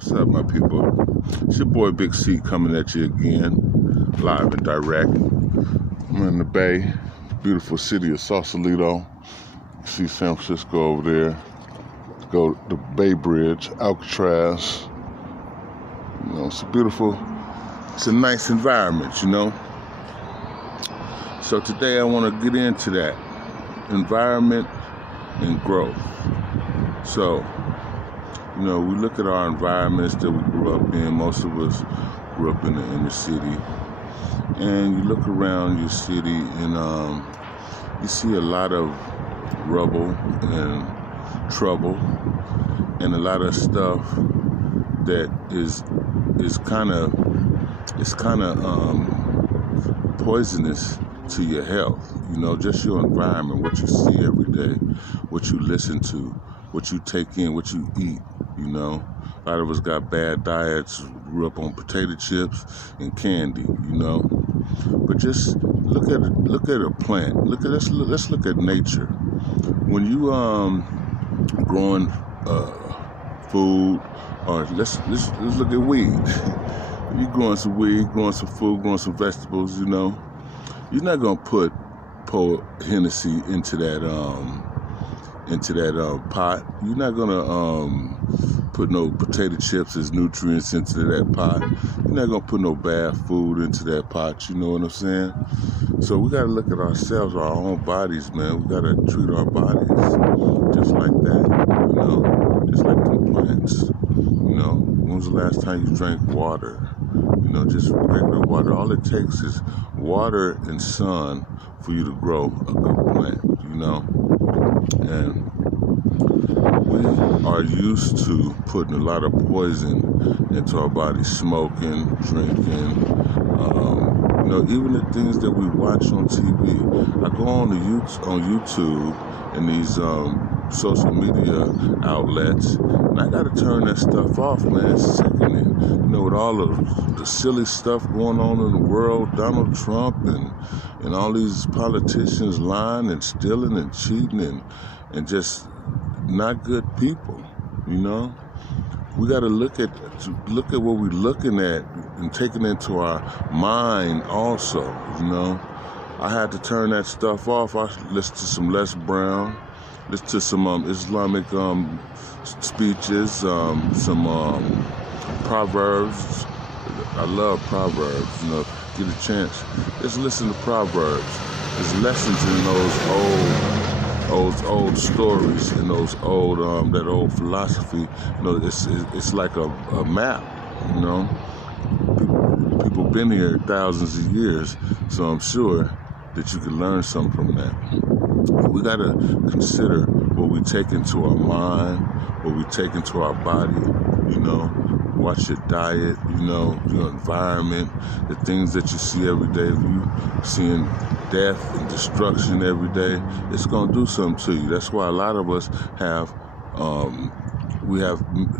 What's up, my people? It's your boy Big C coming at you again, live and direct. I'm in the Bay, beautiful city of Sausalito. See San Francisco over there. Go to the Bay Bridge, Alcatraz. You know, it's a nice environment, you know. So today I want to get into that environment and growth. So, you know, we look at our environments that we grew up in. Most of us grew up in the inner city. And you look around your city and you see a lot of rubble and trouble and a lot of stuff that is kind of poisonous to your health. You know, just your environment, what you see every day, what you listen to, what you take in, what you eat. You know, a lot of us got bad diets, grew up on potato chips and candy. You know, but just look at a plant. Let's look at nature. When you growing food, or let's look at weed. You growing some weed, growing some food, growing some vegetables. You know, you're not gonna pour Hennessy into that pot. You're not gonna put no potato chips as nutrients into that pot. You're not gonna put no bad food into that pot. You know what I'm saying? So we gotta look at ourselves, our own bodies, man. We gotta treat our bodies just like that. You know, just like them plants. You know, when was the last time you drank water? You know, just regular water. All it takes is water and sun for you to grow a good plant. You know, and we are used to putting a lot of poison into our bodies, smoking, drinking, you know, even the things that we watch on TV. I go on YouTube and these social media outlets, and I gotta turn that stuff off, man. It's sickening. You know, with all of the silly stuff going on in the world, Donald Trump and all these politicians lying and stealing and cheating and just not good people. You know, we got to look at what we're looking at and taking into our mind also. You know, I had to turn that stuff off. I listened to some Les Brown, listen to some Islamic speeches, some proverbs. I love proverbs. You know, get a chance, just listen to proverbs. There's lessons in those old stories and those old that old philosophy. You know, it's like a map. You know, people been here thousands of years, so I'm sure that you can learn something from that. We gotta consider what we take into our mind, what we take into our body. You know, watch your diet. You know, your environment, the things that you see every day. If you seeing death and destruction every day, it's gonna do something to you. That's why a lot of us have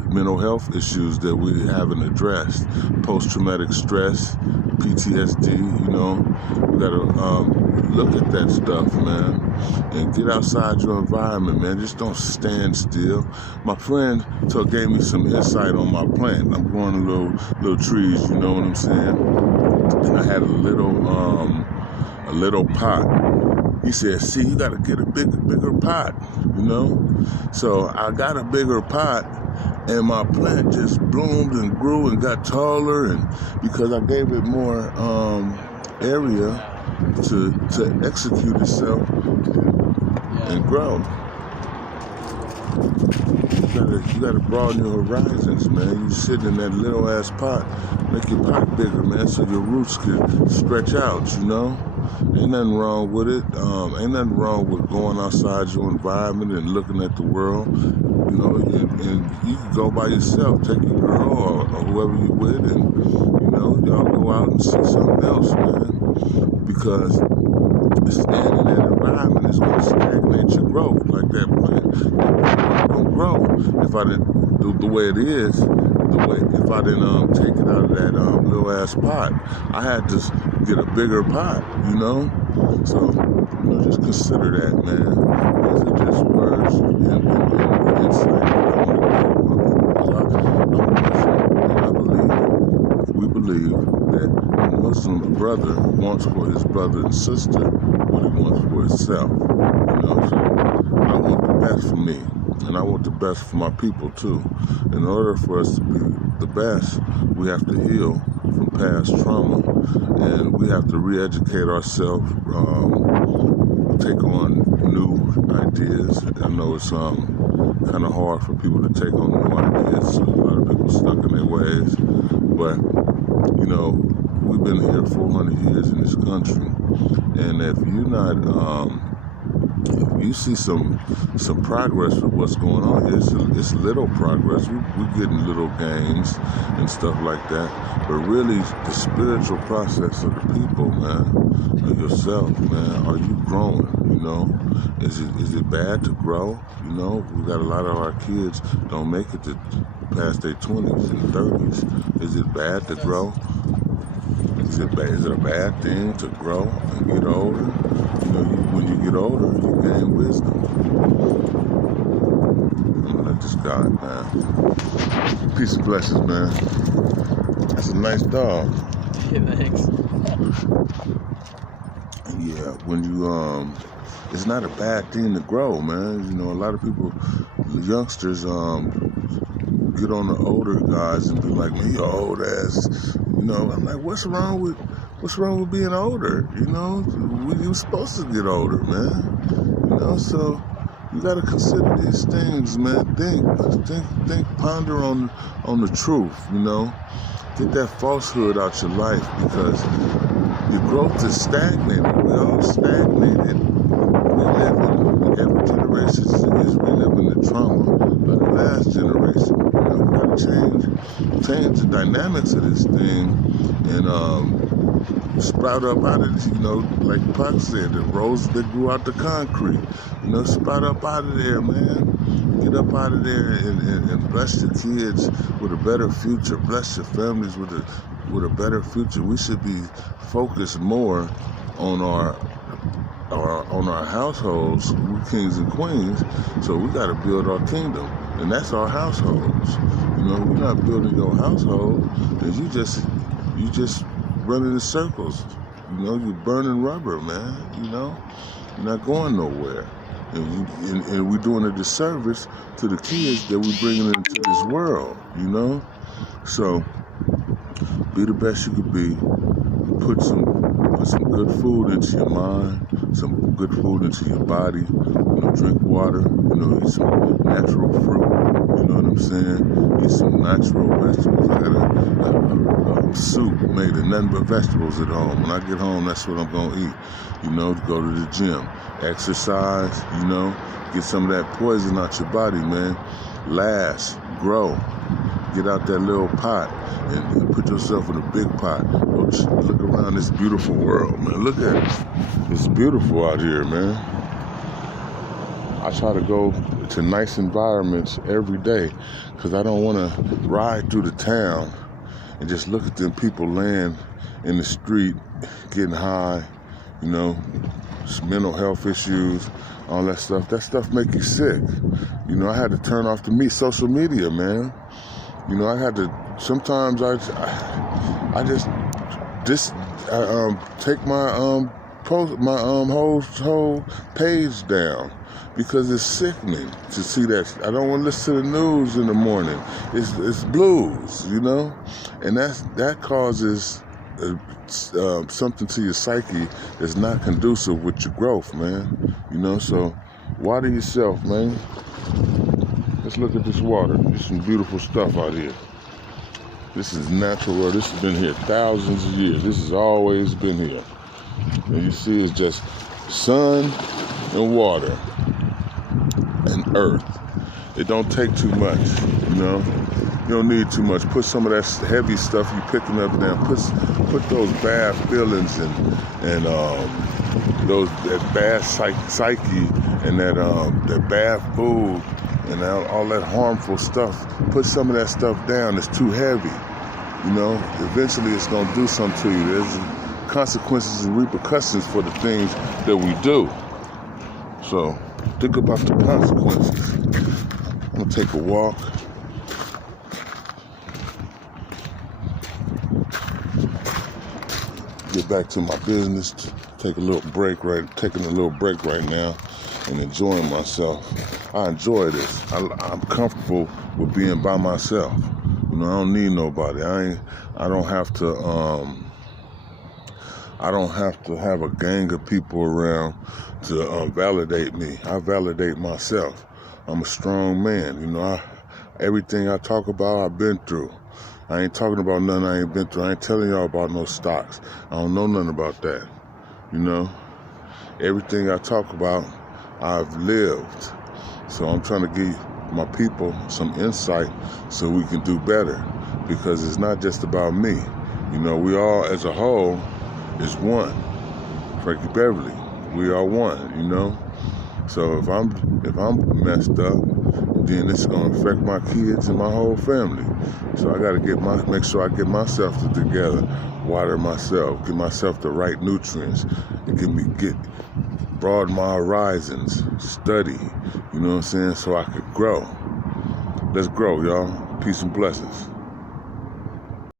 mental health issues that we haven't addressed. Post-traumatic stress, PTSD. You know, we gotta look at that stuff, man, and get outside your environment, man. Just don't stand still. My friend gave me some insight on my plant. I'm growing little trees. You know what I'm saying? And I had a little pot. He said, see, you gotta get a bigger pot, you know? So I got a bigger pot, and my plant just bloomed and grew and got taller, and because I gave it more area to execute itself and grow. You gotta broaden your horizons, man. You sit in that little ass pot, make your pot bigger, man, so your roots can stretch out, you know? Ain't nothing wrong with it. Ain't nothing wrong with going outside your environment and looking at the world. You know, and you can go by yourself, take your girl or whoever you with, and you know, y'all go out and see something else, man. Because staying in that environment is going to stagnate your growth, like that plant. That plant don't grow if I didn't do the way it is. If I didn't take it out of that little ass pot, I had to get a bigger pot, you know. So, you know, just consider that, man. These are just words and insight that I want to give my people. I'm believe that a Muslim brother wants for his brother and sister what he wants for himself. So I want the best for me, and I want the best for my people too. In order for us to be the best, we have to heal from past trauma, and we have to re-educate ourselves, take on new ideas. I know it's kind of hard for people to take on new ideas. So a lot of people stuck in their ways, but we've been here 400 years in this country, and if you're not if you see some progress with what's going on here, it's little progress. We're getting little gains and stuff like that. But really, the spiritual process of the people, man, of yourself, man, are you growing? Is it bad to grow? We got a lot of our kids don't make it to past their 20s and 30s. Is it bad to grow? Is it a bad thing to grow and get older? When you get older, you gain wisdom. I'm gonna let this guy, man. Peace and blessings, man. That's a nice dog. Yeah, thanks. Yeah, when you it's not a bad thing to grow, man. A lot of people, the youngsters, get on the older guys and be like, man, you're old ass. I'm like, what's wrong with being older? You're supposed to get older, man. So you gotta consider these things, man. Think, ponder on the truth, Get that falsehood out your life, because your growth is stagnated. We're all stagnated. Every generation is reliving the trauma of the last generation. We gotta change the dynamics of this thing and sprout up out of it, like Pac said, the rose that grew out the concrete. Sprout up out of there, man. Get up out of there and bless your kids with a better future. Bless your families with a better future. We should be focused more on our households. We're kings and queens, so we got to build our kingdom, and that's our households. We're not building your household, and you just running in circles. You're burning rubber, man. You're not going nowhere, and we're doing a disservice to the kids that we're bringing into this world. So be the best you could be. Put some good food into your mind, some good food into your body. Drink water. Eat some natural fruit. You know what I'm saying? Eat some natural vegetables. I got a soup made of nothing but vegetables at home. When I get home, that's what I'm gonna eat. To go to the gym, exercise. Get some of that poison out your body, man. Last, grow. Get out that little pot and put yourself in a big pot. Look around this beautiful world, man. Look at it. It's beautiful out here, man. I try to go to nice environments every day because I don't want to ride through the town and just look at them people laying in the street, getting high, mental health issues, all that stuff. That stuff make you sick. I had to turn off social media, man. I had to, sometimes I take my whole page down because it's sickening to see that. I don't want to listen to the news in the morning. It's blues, and that causes something to your psyche that's not conducive with your growth, man. So water yourself, man. Let's look at this water. There's some beautiful stuff out here. This is natural water. This has been here thousands of years. This has always been here. And you see it's just sun and water and earth. It don't take too much, You don't need too much. Put some of that heavy stuff you picking up down. Put those bad feelings and that bad psyche and that bad food and all that harmful stuff. Put some of that stuff down. It's too heavy. Eventually it's gonna do something to you. There's consequences and repercussions for the things that we do. So think about the consequences. I'm gonna take a walk. get back to my business. Taking a little break right now, and enjoying myself. I enjoy this. I'm comfortable with being by myself. You know, I don't need nobody. I don't have to. I don't have to have a gang of people around to validate me. I validate myself. I'm a strong man. You know, everything I talk about, I've been through. I ain't talking about nothing I ain't been through. I ain't telling y'all about no stocks. I don't know nothing about that. You know, everything I talk about, I've lived. So I'm trying to give my people some insight so we can do better, because it's not just about me. You know, we all as a whole is one. Frankie Beverly, we are one, you know. So if I'm messed up, then it's gonna affect my kids and my whole family. So I gotta make sure I get myself together, water myself, get myself the right nutrients, and broaden my horizons, study, you know what I'm saying, so I could grow. Let's grow, y'all. Peace and blessings.